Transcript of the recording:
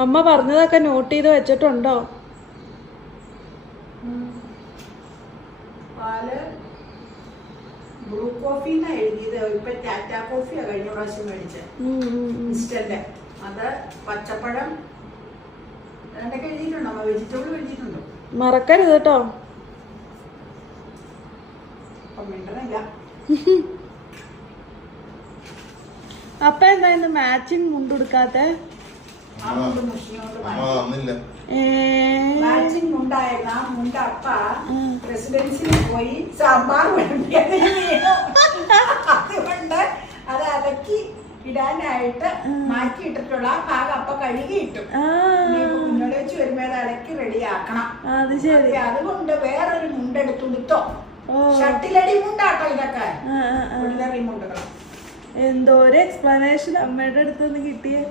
അമ്മ പറഞ്ഞതൊക്കെ നോട്ട് ചെയ്ത് വെച്ചിട്ടുണ്ടോ? പാല് ബ്രൂ കോഫി എന്നാ എഴുതിയത്. ഇപ്പൊ ടാറ്റ കോഫിയാ കഴിഞ്ഞ പ്രാവശ്യം മേടിച്ചത്, ഇൻസ്റ്റന്റ്. അത് പച്ചപ്പഴം എന്തൊക്കെ എഴുതിയിട്ടുണ്ടോ? വെജിറ്റബിൾ എഴുതിയിട്ടുണ്ടോ? മറക്കരുത് കേട്ടോ. മിണ്ടണില്ല. അപ്പ എന്താ മാച്ചിങ് മുണ്ടെടുക്കാത്തെ? മാച്ചിങ് മുണ്ടായിരുന്നു. ആ മുണ്ട അപ്പ റെസിഡൻസിൽ പോയി സാമ്പാർ അതുകൊണ്ട് അത് അലക്കി ഇടാനായിട്ട് മാറ്റിയിട്ടിട്ടുള്ള ആ ഭാഗം അപ്പ കഴുകിയിട്ടു. മുന്നോട് വെച്ച് വരുമ്പോ അത് അലക്കി റെഡിയാക്കണം. അതുകൊണ്ട് വേറൊരു മുണ്ടെടുത്തുടുത്തോ. ഷട്ടിലടി മുണ്ടാട്ടോ ഇതൊക്കെ. മുണ്ടുകൾ എന്തോ ഒരു എക്സ്പ്ലനേഷൻ അമ്മയുടെ അടുത്തുനിന്ന് കിട്ടിയേ.